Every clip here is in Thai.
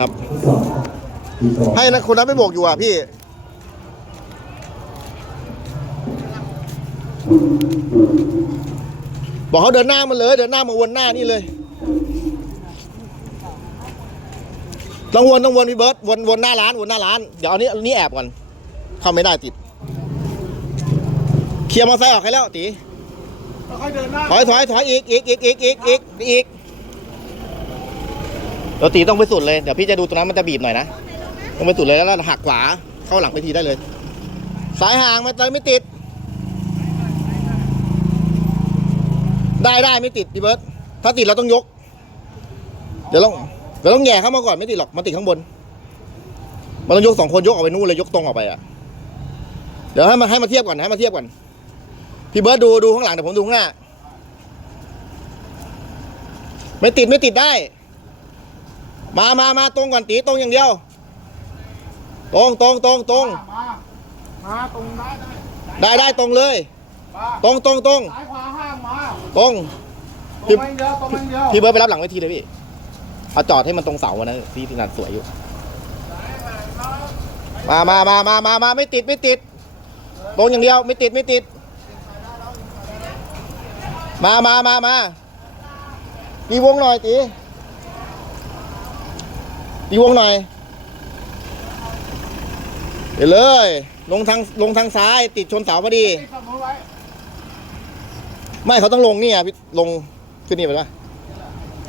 ครับ ให้นะคนนั้นไม่โบกอยู่อะพี่ บอกเขาเดินหน้ามาเลย เดินหน้ามาวนหน้านี่เลย ต้องวนต้องวนพี่เบิร์ตวนวนหน้าร้านวนหน้าร้าน เดี๋ยวเอานี้เอานี้แอบก่อน เข้าไม่ได้ติด เคลียร์มอเตอร์ไซค์ออกให้แล้วตีค่อยเดินหน้าถอยถอยถอยอีกอีกอีกอีกอีกอีกอีก เดี๋ยวตีต้องไปสุดเลย เดี๋ยวพี่จะดูตรงนั้นมันจะบีบหน่อยนะ ต้องไปสุดเลยแล้วเราหักขวาเข้าหลังไปทีได้เลย สายห่างมันเลยไม่ติด ได้ได้ไม่ติดพี่เบิร์ตถ้าติดเราต้องยก เดี๋ยวต้องเดี๋ยวต้องแหย่เข้ามาก่อนไม่ติดหรอกมันติดข้างบน มันต้องยกสองคนยกออกไปนู่นเลยยกตรงออกไปอะ เดี๋ยวให้มาให้มาเทียบก่อนให้มาเทียบก่อน พี่เบิร์ตดูดูข้างหลังเดี๋ยวผมดูข้างหน้า ไม่ติดไม่ติดได้ มามามาตรงก่อนตีตรงอย่างเดียว ตรงตรงตรงตรงมา มาตรงได้ได้ได้ได้ตรงเลยมาตรงตรงตรงซ้ายขวาห้ามมาตรงตรงไม่เดียวตรงไม่เดียวพี่เบิร์ดไปรับหลังเวทีเลยพี่เอาจอดให้มันตรงเสาวันนั้นที่ที่นันสวยอยู่ มามามามามามาไม่ติดไม่ติด ตรงอย่างเดียวไม่ติดไม่ติด มามามามาตีวงหน่อยตี ตีวงหน่อยเดี๋ยวเลย ลงทางลงทางซ้ายติดชนเสาพอดีนี่ขับรถไว้ไม่เขาต้องลงนี่อะพี่ลงขึ้นนี่ไปละ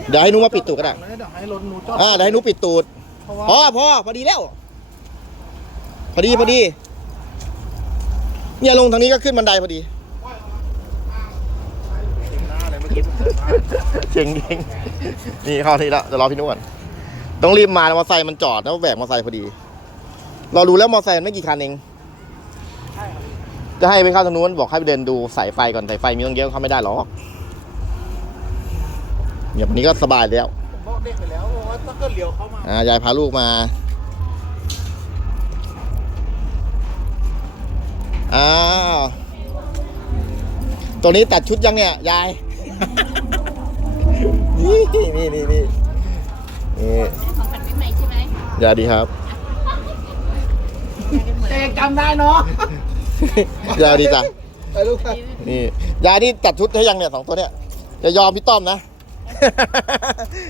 เดี๋ยวให้นุ้มาปิดตูดก็ได้เดี๋ยวให้รถหนูจอดอ่าเดี๋ยวให้นุ้ปิดตูดเพราะว่าพอพอพอดีแล้ว พอดีพอดี เนี่ยลงทางนี้ก็ขึ้นบันไดพอดีเจ๋งเจ๋งนี่เข้าทีละเดี๋ยวรอพี่นุ้ก่อน ต้องรีบมามอเตอร์ไซค์มันจอดแล้วแหวกมอเตอร์ไซค์พอดี เราดูแล้วมอเตอร์ไซค์มันไม่กี่คันเองจะให้ไปเข้าทางนู้นบอกให้ไปเดินดูสายไฟก่อนสายไฟมีต้องเยอะเข้าไม่ได้หรอกเนี่ยวันนี้ก็สบายแล้วผมบอกเด็กไปแล้วว่าถ้าเกิดเลี้ยวเข้ามาอ่ายายพาลูกมาอ้าวตัวนี้ตัดชุดยังเนี่ยยาย นี่นี่นี่นี่ ใช่ไหมยายดีครับเด็กจำได้เนาะยายดีจ้ะไปลูกไปนี่ ยายนี่ตัดชุดให้ยังเนี่ยสองตัวเนี่ยจะยอมพี่ต้อมนะ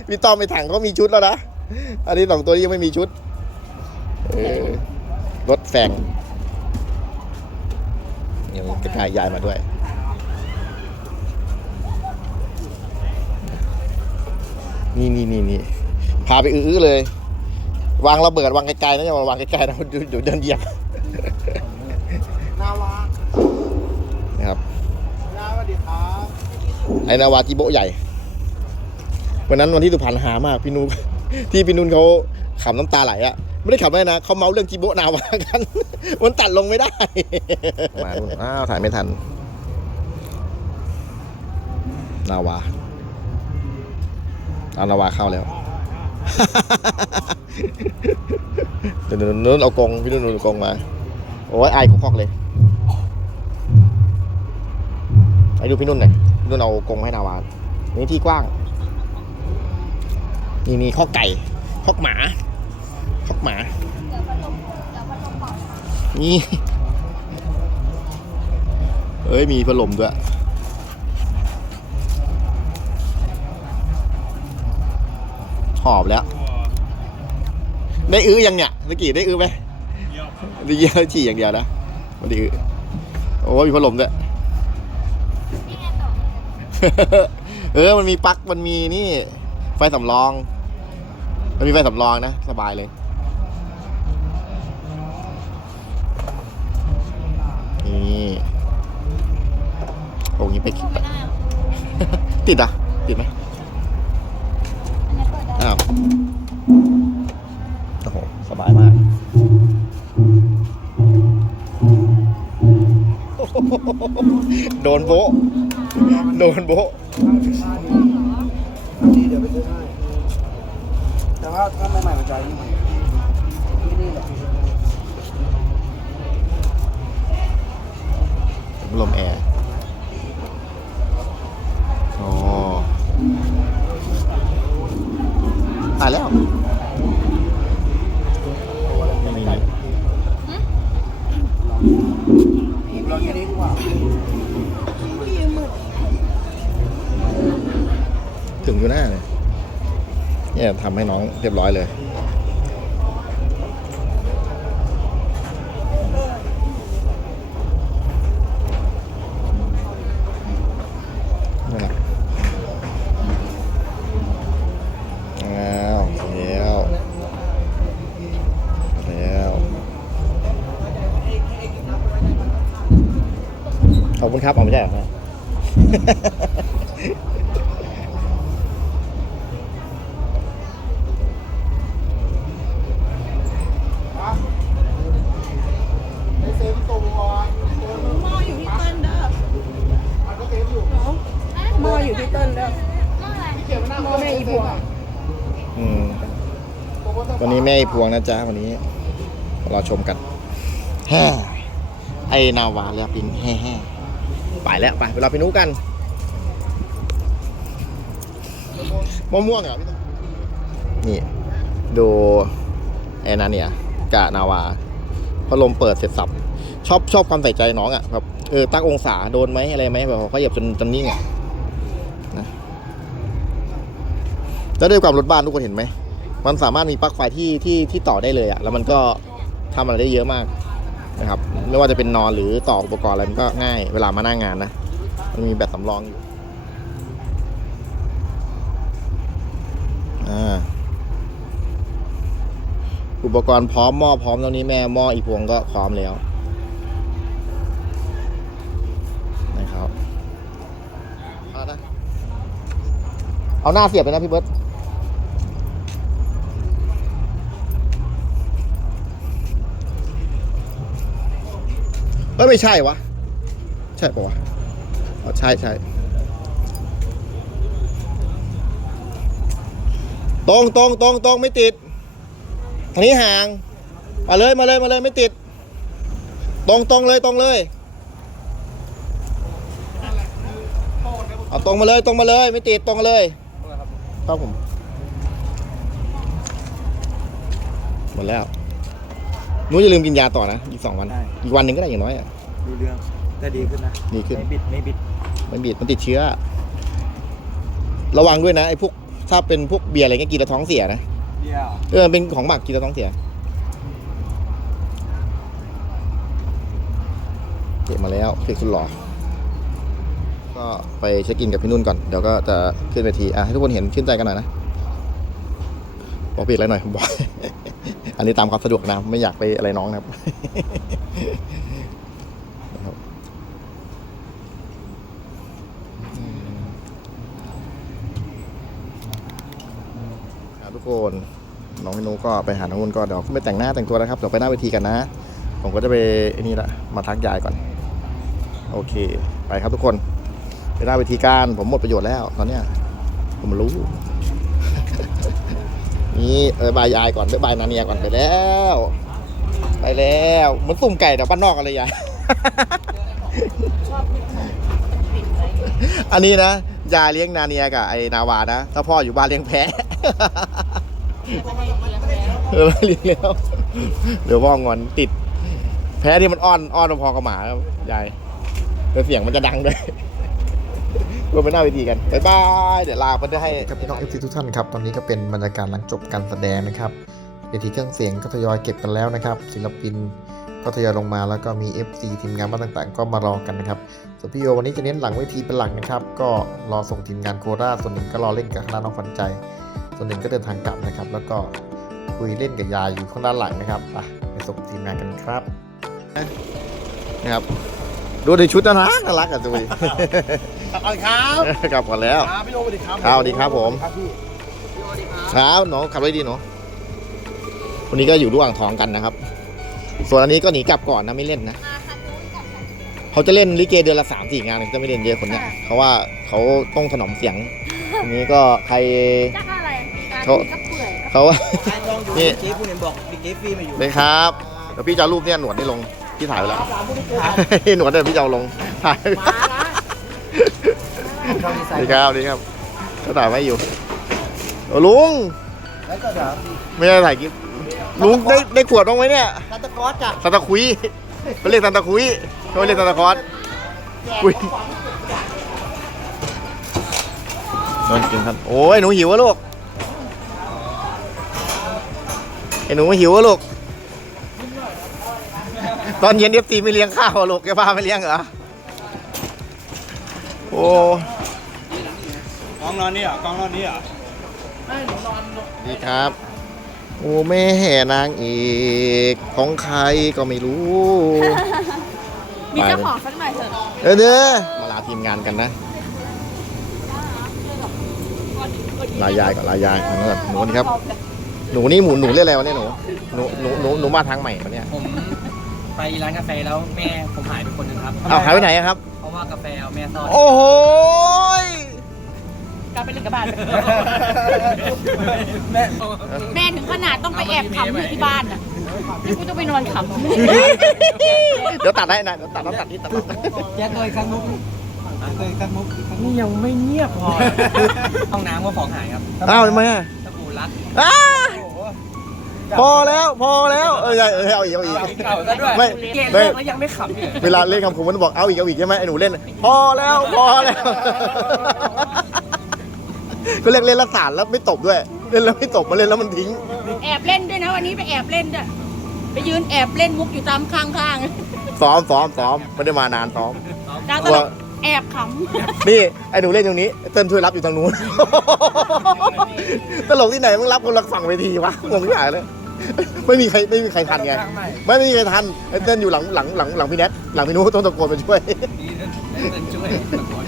พี่ต้อมไปถังเขามีชุดแล้วนะ อันนี้สองตัวนี้ยังไม่มีชุด เออรถแฝงเนี่ยกระจายยายมาด้วย นี่นี่นี่นี่พาไปอื้อๆเลย วางระเบิดวางไกลๆนะอย่ามาวางไกลๆนะเดี๋ยวเดี๋ยวเดินเหยียบนาวานะครับนาสวัสดีครับไอ้นาวาจิโบะใหญ่ วันนั้นวันที่สุพรรณหามากพี่นูที่พี่นุ่นเขาขำน้ำตาไหลอะไม่ได้ขำได้นะเขาเมาเรื่องจิโบะนาวากัน มันตัดลงไม่ได้มานู่นอ้าวถ่ายไม่ทัน นาวาเอานาวาเข้าแล้ว เดี๋ยวนู้นเอากรงพี่นุ่นเอากรงมา โอ้ยไอายคอกเลยไอ้ดูพี่นุ่นหน่อยพี่นุ่นเอากรงให้นาวานี่ที่กว้าง นี่มีข้อไก่ข้อหมาข้อหมาเดี๋ยวพัดลมเดี๋ยมเป่านี่เอ้ยมีพัดลมด้วย หอบแล้ว ได้อื้อยังเนี่ยเมื่อกี้ได้อื้อไหมได้เยี่ยวฉี่อย่างเดียวนะไมันได้อื้อโอ้ยมีพัดลมด้วยนี่ไงต่อเออมันมีปลั๊กมันมีนี่ ไฟสำรอง มันมีไฟสำรองนะ สบายเลยนี่โอ้ยงไปเข้าไม่ได้หรอกติดอะ ติดไหม โดนโบะโดนโบะดีเดี๋ยวไปซื้อให้แต่ว่าถ้าใหม่ๆมันจะยิ่งใหม่ที่นี่แหละลมแอร์อ๋อตายแล้ว ทำให้น้องเรียบร้อยเลยนั่นแหละแล้วแล้วแล้วขอบคุณครับเอาไม่ใช่เหรอ แม่ไอพวงนะจ๊ะวันนี้รอชมกันแฮ่ไอ้นาวาแล้วปินแฮ่แฮ่ไปแล้วไปไปรอไปนู้กันมะม่วงเหรอพี่ต้นนี่ดูไอ้นั่นเนี่ยกะนาวาพัดลมเปิดเสร็จสับชอบชอบความใส่ใจน้องอะแบบเออตั้งองศาโดนไหมอะไรไหมแบบเขาเหยียบจนจนนิ่งอะนะแล้วด้วยความรถบ้านทุกคนเห็นไหม มันสามารถมีปลั๊กไฟที่ที่ที่ต่อได้เลยอะแล้วมันก็ทำอะไรได้เยอะมากนะครับ ไม่ว่าจะเป็นนอนหรือต่ออุปกรณ์อะไรมันก็ง่ายเวลามาหน้างงานนะ มันมีแบตสำรองอยู่อ่าอุปกรณ์พร้อมหม้อพร้อมตรงนี้แม่หม้ออีพวงก็พร้อมแล้วนะครับเอานะเอาหน้าเสียบไปนะพี่เบิร์ต เอ้ยไม่ใช่วะ ใช่ปะวะอ๋อใช่ใช่ตรงตรงตรงตรงไม่ติดทางนี้ห่างมาเลยมาเลยมาเลยไม่ติด ตรงตรงเลยตรงเลยเอาตรงมาเลยตรงมาเลย ไม่ติดตรงเลยครับผม หนู้อย่าลืมกินยาต่อนะอีกสองวัน ได้ อีกวันหนึ่งก็ได้อย่างน้อยอะดูเรื่องแต่ดีขึ้นนะดีขึ้น ไม่บิดไม่บิดมันบีดมันติดเชื้อ ระวังด้วยนะไอ้พวกถ้าเป็นพวกเบียร์อะไรเงี้ยกินแล้วท้องเสียนะเดียวเออมันเป็นของหมักกินแล้วท้องเสียเก็บมาแล้วเพลกสุดหล่อก็ไปเช็คอินกับพี่นุ่นก่อนเดี๋ยวก็จะขึ้นเวทีอะให้ทุกคนเห็นชื่นใจกันหน่อยนะ บอกพี่อะไรหน่อยบอกอันนี้ตามความสะดวกนะ ไม่อยากไปอะไรน้องนะครับครับทุกคนน้องพี่นุก็ไปหาน้องนุ่นก็เดี๋ยวไปแต่งหน้าแต่งตัวนะครับเดี๋ยวไปหน้าเวทีกันนะ ผมก็จะไปไอ้นี่ละมาทักยายก่อน โอเค ไปครับทุกคน ไปหน้าเวทีการผมหมดประโยชน์แล้วตอนเนี้ยผมรู้ นี่เออบายยายก่อนบ๊ายบายนาเนียก่อนไปแล้ว ไปแล้วเหมือนสุ่มไก่แถวบ้านนอกกันเลยายอันนี้นะยายเลี้ยงนาเนียกับไอ้นาวานะถ้าพ่ออยู่บ้านเลี้ยงแพะเออเลี้ยงแล้วเดี๋ยวพ่องอนติด แพ้ที่มันอ้อนอ้อนพอกับหมาครับยายแล้วเสียงมันจะดังด้วย รวมไปหน้าเวทีกันบ๊ายบายเดี๋ยวลาไปด้วยให้กับพี่น้องเอฟซีทุกท่านครับตอนนี้ก็เป็นบรรยากาศหลังจบการแสดงนะครับเวทีเครื่องเสียงก็ทยอยเก็บกันแล้วนะครับศิลปินก็ทยอยลงมาแล้วก็มี FC ทีมงานบ้านต่างๆ ก็มารอกันนะครับส่วนพี่โยวันนี้จะเน้นหลังเวทีเป็นหลักนะครับ ก็รอส่งทีมงานโคราชส่วนหนึ่งก็รอเล่นกับคณะน้องขวัญใจ ส่วนหนึ่งก็เดินทางกลับนะครับ แล้วก็คุยเล่นกับยายอยู่ข้างด้านหลังนะครับอะไปส่งทีมงานกันครับนะครับ ดูในชุดนะนะน่ารักอะดูดิเอาครับกลับก่อนแล้ว ครับพี่โอสวัสดีครับครับสวัสดีครับผม ครับพี่พี่โอสวัสดีครับครับน้องขับรถดีเนาะวันนี้ก็อยู่ระหว่างท้องกันนะครับ ส่วนอันนี้ก็หนีกลับก่อนนะไม่เล่นนะมาคันนู้นกับคันเขาจะเล่นลิเกเดือนละสามสี่งานจะไม่เล่นเยอะคนเนี้ยเพราะว่าเขาต้องถนอมเสียงอันนี้ก็ใคร จักอะไรการเขาก็เปื่อยเขาไอ้ทองอยู่นี่เจ๊ผู้เห็นบอกดิเจ๊ฟรีมาอยู่ เลยครับเดี๋ยวพี่จะเอารูปเนี่ยหนวดนี่ลง พี่ถ่ายไว้แล้วหนวดเดี๋ยวพี่จะเอาลงถ่ายช่องดีไซดีน์ครับดีครับก็ถ่ายไว้อยู่โอ้ลุงแล้วก็เดี๋ยวไม่ได้ถ่ายคลิปลุงได้ได้ขวดบ้างไหมเนี่ยซานตาคลอสจ้ะซานตาคุยเขาเรียกซานตาคุยเขาเรียกซานตาคลอสคุยนอนกินครับโอ้ยหนูหิวอะลูกไอ้หนูหิวอะลูก ตอนเย็นเอฟซีไม่เลี้ยงข้าวอะลูกแกพาไม่เลี้ยงเหรอ โอ้กองนอนนี่เหรอกองนอนนี่เหรอดีครับ โอ้แม่แห่นางเอกของใครก็ไม่รู้ มีเจ้าของสักหน่อยเถอะเออเด้อมาลาทีมงานกันนะลายายก่อนลายายก่อนนะครับหนูนี่ครับ หนูนี่หมูหนูเรียกอะไรวะเนี่ยหนูหนูหนูหนูหนูมาทางใหม่ปะเนี่ยผม ไปร้านกาแฟแล้วแม่ผมหายไปคนหนึ่งครับเอาหายไปไหนอะครับ เพราะว่ากาแฟเอาแม่ซ่อนโอ้โหยกลับไปเล่นกับบ้านแม่แม่ถึงขนาดต้องไปแอบขำอยู่ที่บ้านอะนี่กูต้องไปนอนขำเดี๋ยวตัดให้นะเดี๋ยวตัดแล้วตัดนี่ตัดแยกตัวอีกครั้งมุกตัวอีกครั้งมุกนี่ยังไม่เงียบพอห้องน้ำก็ของหายครับอ้าวทำไมอะสบู่รัดอ้า พอแล้วพอแล้วเออใช่เออเอาอีกเอาอีก เก่าซะด้วยไม่ เกมไม่เลิกแล้วยังไม่ขำอยู่เวลาเล่นคำคมมันบอกเอาอีกเอาอีกใช่ไหมไอ้หนูเล่น พอแล้วพอแล้วก็เล่นเล่นและสารแล้วไม่ตบด้วย เล่นแล้วไม่ตบมาเล่นแล้วมันทิ้ง แอบเล่นด้วยนะวันนี้ไปแอบเล่นด้วยไปยืนแอบเล่นมุกอยู่ตามข้างซ้อมซ้อมซ้อมไม่ได้มานานซ้อมๆดาตลก แอบขนี่ไอ้หนูเล่นตรงนี้ไอ้เติ้ลช่วยรับอยู่ทางนู้น ตลกที่ไหนมึงรับคนละฝั่งเวทีวะงงที่ไหนเลย ไม่มีใครไม่มีใครทันไง ไม่ไม่มีใครทันไอ้เติ้ลอยู่หลังหลังหลังหลังพี่แนทหลังพี่นุ้ต้องตะโกนมาช่วยดีนะเดินช่วยตะโกน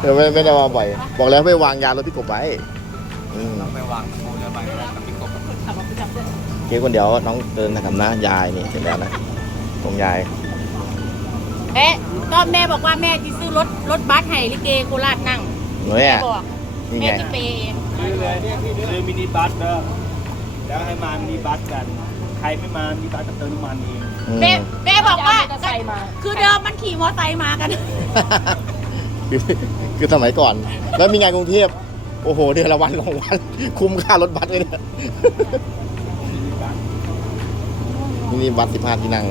เดี๋ยวไม่ไม่ได้มาบ่อยบอกแล้วไปวางยารถพี่กบไว้อืมต้องไปวางตะปูเรือใบกับพี่กบเกี่คนเดียวน้องเดินนะครับนะยายนี่เสร็จแล้วนะตรงยายำ เอ๊ะก็แม่บอกว่าแม่จะซื้อรถรถบัสให้ลิเกโคราชนั่งหนูเนี่แม่ยบอกนี่แม่ไงจะเปย์เองซื้อเลยซื้อมินิบัสเด้อแล้วให้มามินิบัสกัน ใครไม่มามินิบัสจะเติมน้ำมันเองอืมแม่แม่บอกว่าจะใส่มา คือเดิมมันขี่มอไซค์มากัน คือคือสมัยก่อน แล้วมีงานกรุงเทพโอ้โห เดือนละวันสองวัน คุ้มค่ารถบัสเลยเนี่ยนี่บัสสิบห้าที่นั่ง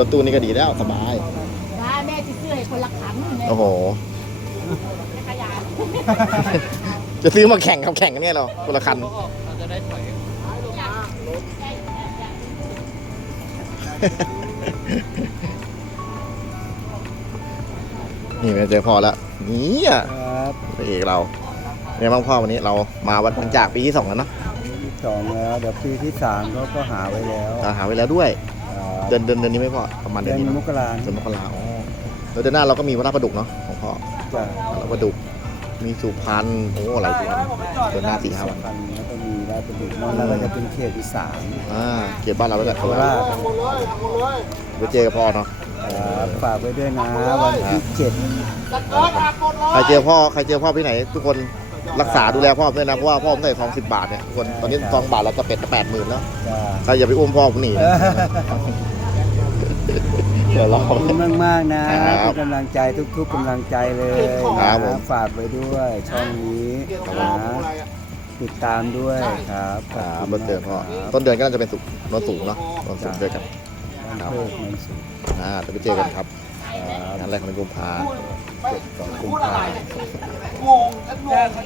รถตู้นี่ก็ดีแล้วสบาย ได้แม่จะซื้อให้คนละคันแม่โอ้โหจะขยันจะซื้อมาแข่งกับแข่งกันเนี่ยเหรอคนละคันเราจะได้ถอยนี่มาเจอพ่อแล้วนี่อะครับพระเอกเราเนี่ยบ้างพ่อวันนี้เรามาวัดบางจากปีที่สองแล้วเนาะที่สองแล้ว เดี๋ยวปีที่สามเขาก็หาไว้แล้ว เราหาไว้แล้วด้วยครับ เดือนเดือนเดือนนี้ไหม่พ่อประมาณเดืเดืออนนนี้มกราเดือนมกราอ๋อแล้วเดือนหน้าเราก็มีวัดลาดประดุกเนาะของพ่อจะวัดลาดประดุกมีสุพรรณโอ้หลายตัวเดือนหน้าสี่ห้าวันพันแล้วก็มีราชบุรีนอกนั้นก็จะเป็นเขตอีสานอ่าเกียรติบ้านเราแล้วแหละโคราชไปเจอกับพ่อเนาะครับฝากไว้ด้วยนะวันที่เจ็ดใครเจอพ่อใครเจอพ่อที่ไหน ทุกคนรักษาดูแลพ่อผมด้วยนะเพราะว่าพ่อผมได้ทองสิบบาทเนี่ยทุกคนตอนนี้ทองบาทเราจะเป็ดแปดหมื่นแล้วจะ ใครอย่าไปอุ้มพ่อผมหนีนะ เดี๋ยวรอขอบคุณมากมากๆนะครับเป็นกำลังใจทุกๆกำลังใจเลยครับผม นะฝากไว้ด้วยช่องนี้นะติดตามด้วยครับขอ่าอบรคุถณเจอพ่อครับต้นเดือนก็น่าจะเป็นสุกร์นนสูงเนาะนนสูงเจอกันบ้านเพิ่มมันสุดอ่าจะไปเจอกันครับครับงานแรกของเดือนกุมภาเจ็ดสองกุมภา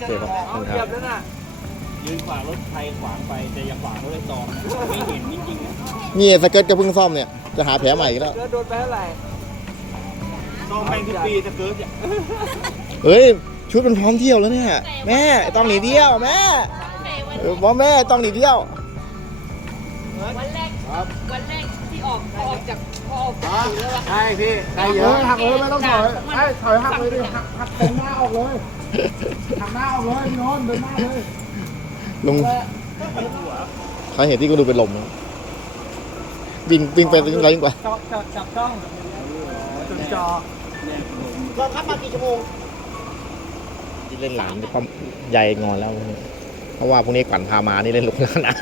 เจอกันขอบคุณครับยืนขวางรถใครขวางไปแต่อย่าขวางรถไอ้ตองไม่เห็นจริงๆ นะนี่สเกิร์ตจะเพิ่งซ่อมเนี่ย จะหาแผลใหม่อีกแล้วโดนไปเท่าไหร่ตองแม่งทุกปีจะเกิดเนี่ยเฮ้ย ชุดมันพร้อมเที่ยวแล้วเนี่ย แม่ต้องหนีเที่ยวแม่เออบอกแม่ต้องหนีเที่ยว วันแรกวันแรกที่ออกพอออกจากพอออกจากศูนย์แล้วอะใช่พี่ได้เยอะหักเลยไม่ต้องถอยให้ถอยหักเลยดิหักหักตรงหน้าออกเลยหักหน้าออกเลยพี่โนนเดินหน้าเลยลุงสาเหตุที่ก็ดูเป็นลมนะ วิ่งวิ่งไปอะไรยิ่งกว่าจับจับจับจ้องจนจอที่เล่นหลานความใหญ่งอนแล้ว เพราะว่าพรุ่งนี้ขวัญพามานี่เล่นลุกแล้วนะ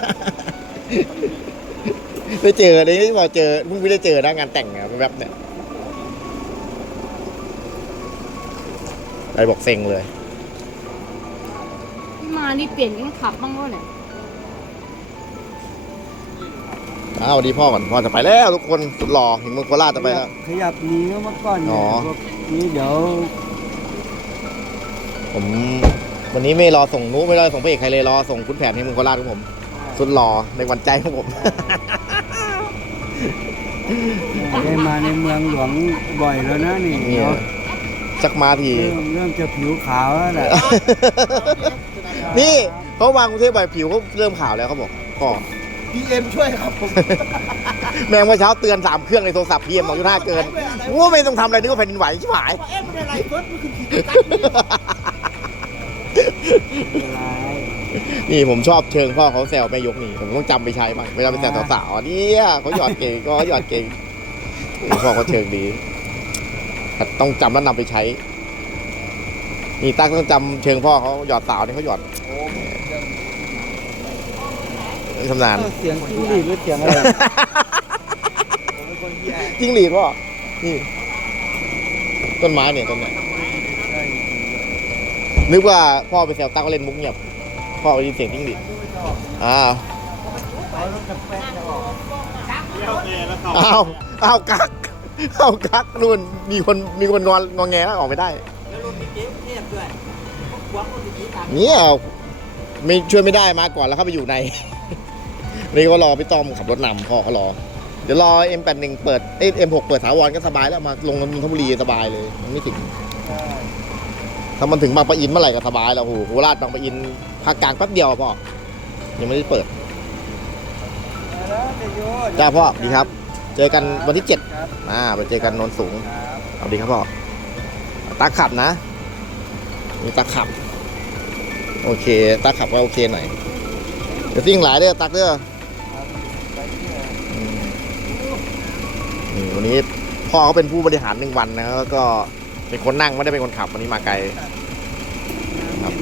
ได้เจอเลยที่บอกเจอเพิ่งไม่ได้เจอนะงานแต่งเนี่ยแวบๆเนี่ยไอ้บอกเซ็งเลย พี่มานี่เปลี่ยนกันขับบ้างก็เนี่ย อ้าวสวัสดีพ่อก่อนพ่อจะไปแล้วทุกคนสุดหล่อเห็นเมืองโคราชจะไปแล้ว ขยับหนี้เมื่อก่อนอ๋เนี่ยอพวกนี้เดี๋ยวผมวันนี้ไม่รอส่งนุไม่รอส่งพระเอกใครเลยรอส่งคุณแผนให้มึงโคราชของผม สุดหล่อในวันใจของผม ได้มาในเมืองหลวงบ่อยแล้วนะนี่เนี่ยเนาะสักมาที เริ่มเริ่มจะผิวขาวแล้วแหละนี่เขาวางกรุงเทพบ่อยผิวเขาเริ่มขาวแล้วเขาบอกก็ พีเอ็มช่วยครับผม แม่งเมื่อเช้าเตือนสามเครื่องในโทรศัพท์พีเอ็มสองจุดห้าเกินว่าไม่ต้องทำอะไรนึกว่าแผ่นดินไหวชิบหายเอ็มเป็นอะไรเฟิร์สมันคือขีดตัดนี่ผมชอบเชิงพ่อเขาแซวแม่ยกนี่ผมต้องจำไปใช้บ้างเวลาไปแซวสาวๆเนี่ยเขาหยอดเก่งก็หยอดเก่งโอ้พ่อเขาเชิงดีต้องจำแล้วนำไปใช้ นี่ตั๊กต้องจำเชิงพ่อเขาหยอดสาวนี่เขาหยอด ชำนาญ เสียงจิ้งหรีดหรือเสียงอะไร จิ้งหรีดพ่อนี่ ต้นไม้เนี่ยต้นไหนนึกว่าพ่อไปแซวตั๊กก็เล่นมุกเงียบ พ่อได้ยินเสียงจิ้งหรีดอ่าเที่ยวแกแล้วเขาอ้าวอ้าวกักอ้าวกักนู่นมีคนมีคนนอนงอแงแล้วออกไม่ได้เนี่ยไม่ช่วยไม่ได้มาก่อนแล้วเข้าไปอยู่ใน นี่ก็รอพี่ต้อมขับรถนำพ่อเขารอ เดี๋ยวรอ M81 เปิดเอ้ย M6 เปิดถาวรก็สบายแล้วมาลงนนทบุรีสบายเลย มันไม่ถึง ถ้ามันถึงบางปะอินเมื่อไหร่ก็สบายแล้วโอ้โหโคราชบางปะอินภาคกลางแป๊บเดียวอะพ่อยังไม่ได้เปิดจ้าพ่อดีครับ เจอกันวันที่เจ็ดครับอ่าไปเจอกันโนนสูงครับสวัสดีครับพ่อตาขับนะมีตาขับ โอเคตาขับก็โอเคหน่อยเดี๋ยวสิ่งหลายเด้อตักเด้ออื นี่วันนี้พ่อเขาเป็นผู้บริหารหนึ่งวันนะครับแล้วก็เป็นคนนั่งไม่ได้เป็นคนขับวันนี้มาไกลครับ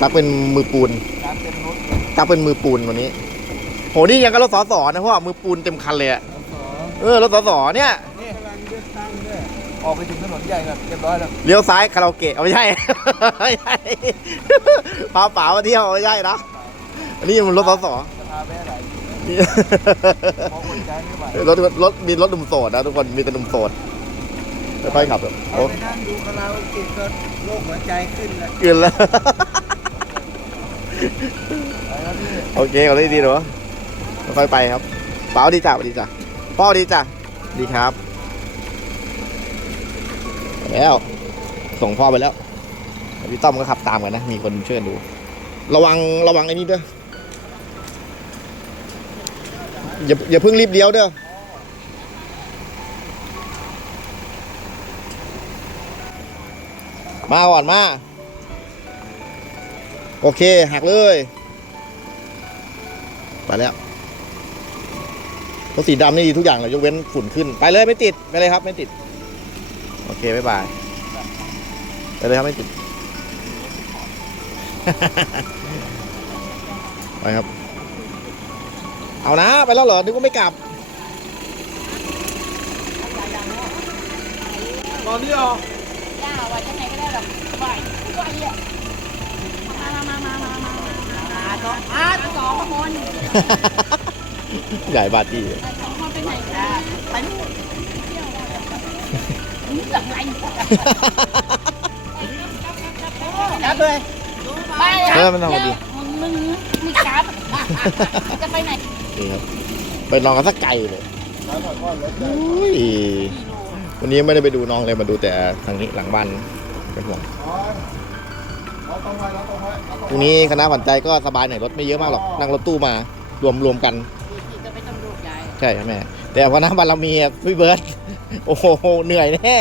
ตักเป็นมือปูนครับเป็นรถตักเป็นมือปูนวันนี้โหนี่ยังกับรถสอสอนะเพราะว่ามือปูนเต็มคันเลยอะสอเออรถสอสอเนี่ยนี่กำลังเลือกตั้งด้วยออกไปถึงถนนใหญ่แบบเรียบร้อยแล้วเลี้ยวซ้ายคาราโอเกะเอาไม่ใช่ไม่ใช่พาป๋ามาเที่ยวไม่ใช่นะอันนี้มันรถสอสอจะพาไปไหนนี่ มองคนใจไม่ไหวรถรถมีรถหนุ่มโสดนะทุกคนมีแต่หนุ่มโสดค่อยๆขับแบบเอาโอ้ไปนั่งดูคาราโอเกะก็โรคหัวใจขึ้นเลยเกินแล้วไปแล้วพี่โอเคเอาเลยดีเหรอค่อยๆไปครับป๋าดีจ้ะสวัสดีจ้ะพ่อดีจ้ะดีครับ แล้ว ส่งพ่อไปแล้วพี่ต้อมก็ขับตามกันนะ มีคนช่วยกันดู ระวังระวังไอ้นี่ด้วย อย่าอย่าเพิ่งรีบเลี้ยวเด้อมาก่อนมา โอเคหักเลย ไปแล้วรถสีดำนี่ดีทุกอย่างเลยยกเว้นฝุ่นขึ้น ไปเลยไม่ติด ไปเลยครับไม่ติด โอเคบ๊ายบาย ไปเลยครับไม่ติด ไปครับ เอานะ ไปแล้วเหรอ นึกว่าไม่กลับ ตอนนี้เหรอย่าว่าจะไหนก็ได้หรอกไหวไหวอะมามามามามามาสองอาสองคนใหญ่บาดดีสองคนไปไหนกันไปนู่นนี่หลังไรจับเลยไปเออมันเอาดีมึงมึงมึงจับจะไปไหน นี่ครับ ไปนอนกันสักไกลเลยอุ้ยวันนี้ไม่ได้ไปดูน้องเลยมาดูแต่ทางนี้หลังบ้านเป็นห่วงพรุ่งนี้คณะขวัญใจก็สบายหน่อยรถไม่เยอะมากหรอกนั่งรถตู้มารวมรวมกันที่จะไปตำรวจยายใช่ครับแม่แต่คณะบารมีอะพี่เบิร์ตโอ้โหเหนื่อยแน่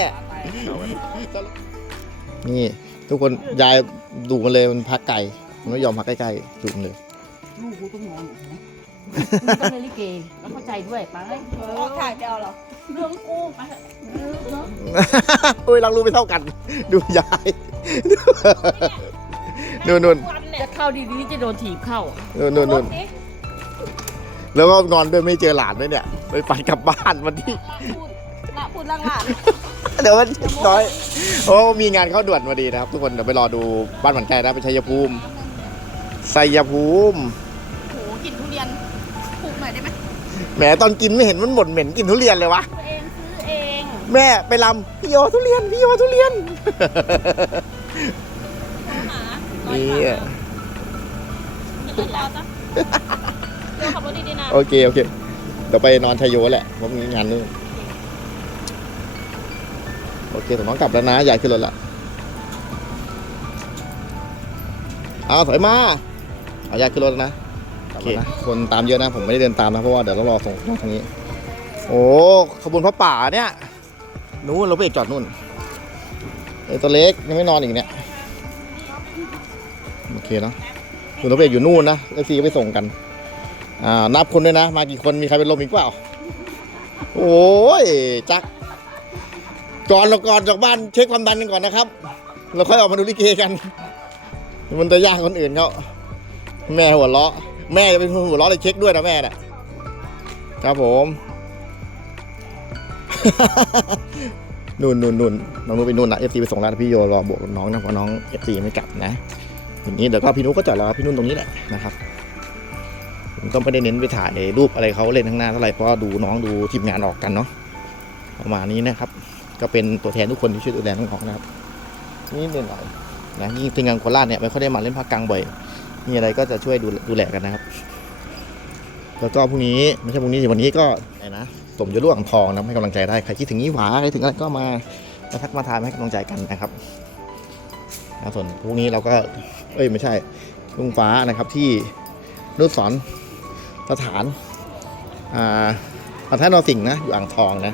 นี่ทุกคนยายดูมันเลยมันพักไกลมันไม่ยอมพักใกล้ๆดูมันเลยลูกกูต้องนอน ต้องเล่นลิเกแล้วเข้าใจด้วยไปเออถ่ายไปเอาหรอ เรื่องกูไปเนาะอุ้ยรังรู้ไม่เท่ากัน ดูยายนู่นนู่นจะเข้าดีๆจะโดนถีบเข้า นู่นนู่นนู่นแล้วก็นอนด้วยไม่เจอหลานด้วยเนี่ยไปไปกลับบ้านวันที่ละพูดล่างหลานเดี๋ยวมันน้อยโอ้มีงานเข้าด่วนพอดีนะครับ ทุกคนเดี๋ยวไปรอดูบ้านหมันแก่นะไปชัยภูมิชัยภูมิ แหมตอนกินไม่เห็นมันบ่นเหม็นกินทุเรียนเลยวะ ตัวเองซื้อเองแม่ไปลำพี่โยทุเรียนพี่โยทุเรียนหานี่เดี๋ยวเราจะเดี๋ยวขับรถดีๆนะโอเค โอเค เดี๋ยวไปนอนชายโยแหละเพราะมีงานนู่นโอเคผมต้องกลับแล้วนะยายขึ้นรถละเอาถอยมาเอายายขึ้นรถแล้วนะ โอเคนะคนตามเยอะนะผมไม่ได้เดินตามนะเพราะว่าเดี๋ยวต้องรอส่งทางนี้ โอ้ขบวนพระป่าเนี่ยนู้นเราไปจอดนู่นไอตัวเล็กยังไม่นอนอีกเนี่ยโอเคเนาะคุณรถเอกอยู่นู่นนะเอฟซีก็ไปส่งกัน อ่า นับคนด้วยนะ มากี่คนมีใครเป็นลมอีกเปล่า โอ้ยจักก่อนเราก่อนจากบ้านเช็คความดันกันก่อนนะครับ เราค่อยออกมาดูลิเกกัน มันจะยากคนอื่นเขาแม่หัวเราะ แม่จะเป็นคนหัวเราะเลยเช็คด้วยนะแม่น่ะครับผมนู่นนู่นนู่นน้องนุ้ยไปนู่นนะเอฟซีไปส่งแล้วพี่โยรอบวกน้องนะเพราะน้องเอฟซียังไม่กลับนะอย่างนี้เดี๋ยวก็พี่นุ้ยก็จอดรอพี่นุ่นตรงนี้แหละนะครับผมก็ไม่ได้เน้นไปถ่ายรูปอะไรเขาเล่นข้างหน้าเท่าไหร่เพราะดูน้องดูทีมงานออกกันเนาะประมาณนี้นะครับ ก็เป็นตัวแทนทุกคนที่ช่วยดูแลน้องๆนะครับนี่หนึ่งหน่อยนะยิ่งทีมงานโคราชเนี่ยไม่ค่อยได้มาเล่นภาคกลางบ่อย มีอะไรก็จะช่วยดูดูแลกันนะครับ แล้วก็พรุ่งนี้ไม่ใช่พรุ่งนี้สิวันนี้ก็ไหนนะสมยศลูกอ่างทองนะให้กำลังใจได้ใครคิดถึงยี่หวาใครถึงอะไรก็มามาทักมาทายมาให้กำลังใจกันนะครับส่วนพรุ่งนี้เราก็ เอ้ยไม่ใช่ลุงฟ้านะครับที่นุสรสถานอ่าพันธนอสิงห์นะอยู่อ่างทองนะ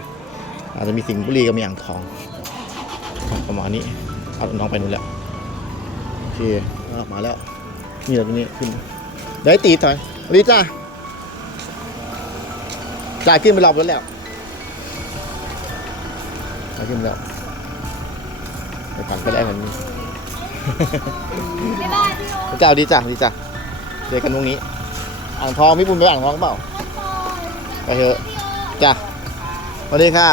อาจจะมีสิงห์บุรีก็มีอ่างทองประมาณนี้เอาน้องไปนู่นแล้วโอเคมาแล้ว นี่แหละตรงนี้ขึ้นได้ตีต่อยสวัสดีจ้าจ่ายขึ้นไปรอบรถแล้วจ่ายขึ้นแล้วไปปั่นไปได้เหมือนนี้ไม่ได้พี่เจ้าดีจ้ะดีจ้ะเจอกันตรงนี้ อ่างทองพี่บุญไปอ่างทองเปล่าไปเถอะจ้ะสวัสดีค่ะ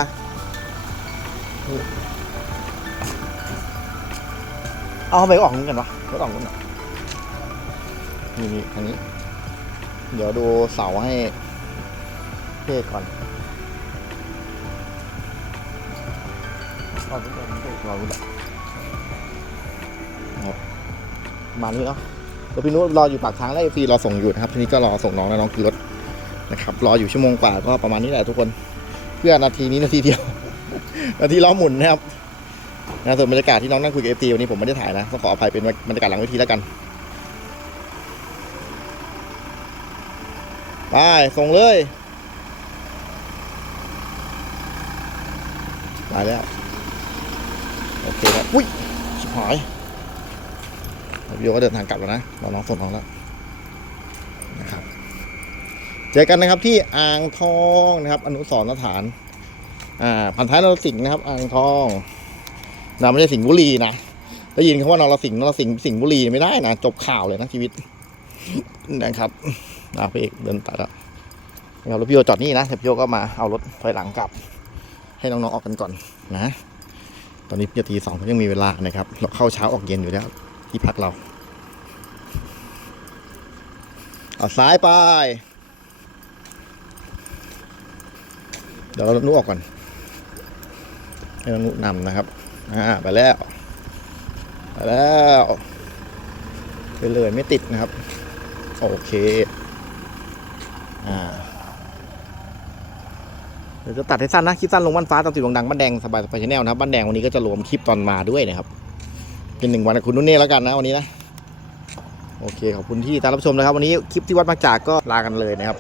เอาไมก็ออกนู้นกันวะก็ออกนู้นเหรอ นี่นี่ทางนี้ เดี๋ยวดูเสาให้เพ่ก่อนเอาไปก่อนเพ่เราดูและครับมานี้เนาะเดี๋ยวพี่นุชรออยู่ปากทางแล้วพี่รอส่งอยู่นะครับ ทีนี้ก็รอส่งน้องแล้วน้องคือรถนะครับ รออยู่ชั่วโมงกว่าก็ประมาณนี้แหละทุกคน เพื่อนาทีนี้นาทีเดียว นาทีล้อหมุนนะครับนะส่วนบรรยากาศที่น้องนั่งคุยกับเอฟซีวันนี้ผมไม่ได้ถ่ายนะต้องขออภัยเป็นบรรยากาศหลังเวทีแล้วกัน ไปส่งเลยไปแล้ว โอเคครับอุ้ยชิบหายพี่โยก็เดินทางกลับแล้วนะเราน้องส่งน้องแล้วนะครับ เจอกันนะครับที่อ่างทองนะครับ อนุสรณ์สถาน อ่าพันท้ายนรสิงห์นะครับ อ่างทองนะไม่ใช่สิงห์บุรีนะได้ยินคำว่านรสิงห์นรสิงห์สิงห์บุรีไม่ได้นะจบข่าวเลยนะชีวิตนะครับ อ่าพระเอกเดินตัดแล้วนะครับแล้วพี่โยจอดนี่นะแต่พี่โยก็มาเอารถถอยหลังกลับ ให้น้องๆออกกันก่อนนะ ตอนนี้นาทีสองยังมีเวลานะครับ เราเข้าเช้าออกเย็นอยู่แล้วที่พักเราเอาซ้ายไป เดี๋ยวเรานุออกก่อน ให้เรานุนำนะครับ อ่า ไปแล้ว ไปแล้ว ไปเลยไม่ติดนะครับ โอเค อ่าเดี๋ยวจะตัดให้สั้นนะคลิปสั้นลงบ้านฟ้าตามติดวงดังบ้านแดงสบายสบายชาแนลนะครับบ้านแดงวันนี้ก็จะรวมคลิปตอนมาด้วยนะครับ เป็นหนึ่งวันคุณนุ่นเน่แล้วกันนะวันนี้นะ โอเคขอบคุณที่ตามรับชมนะครับ วันนี้คลิปที่วัดมาจากก็ลากันเลยนะครับ